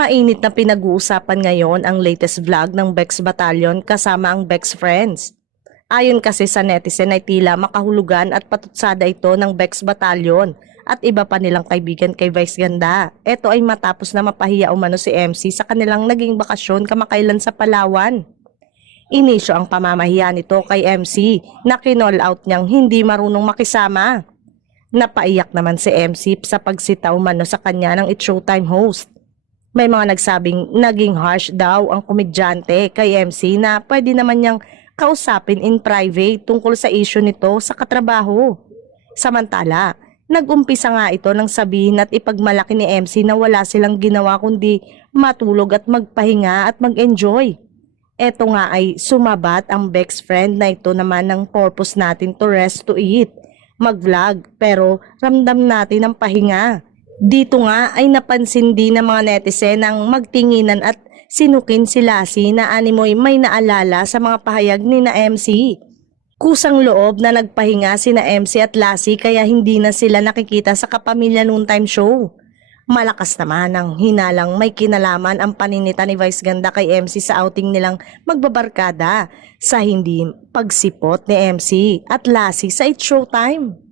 Mainit na pinag-uusapan ngayon ang latest vlog ng Bex Battalion kasama ang Bex Friends. Ayon kasi sa netizen ay tila makahulugan at patutsada ito ng Bex Battalion at iba pa nilang kaibigan kay Vice Ganda. Ito ay matapos na mapahiya umano si MC sa kanilang naging bakasyon kamakailan sa Palawan. Inisyo ang pamamahiya nito kay MC na kinall out niyang hindi marunong makisama. Napaiyak naman si MC sa pagsita umano sa kanya ng It's Showtime host. May mga nagsabing naging harsh daw ang komedyante kay MC na pwede naman niyang kausapin in private tungkol sa issue nito sa katrabaho. Samantala, nag-umpisa nga ito ng sabihin at ipagmalaki ni MC na wala silang ginawa kundi matulog at magpahinga at mag-enjoy. Eto nga ay sumabat ang best friend na ito naman ng purpose natin to rest to eat, mag-vlog pero ramdam natin ang pahinga. Dito nga ay napansin din ng mga netizen ang magtinginan at sinukin si Lassie na animoy may naalala sa mga pahayag ni na MC. Kusang loob na nagpahinga si na MC at Lassie kaya hindi na sila nakikita sa Kapamilya Noontime Show. Malakas naman ang hinalang may kinalaman ang paninita ni Vice Ganda kay MC sa outing nilang magbabarkada sa hindi pagsipot ni MC at Lassie sa It's Showtime.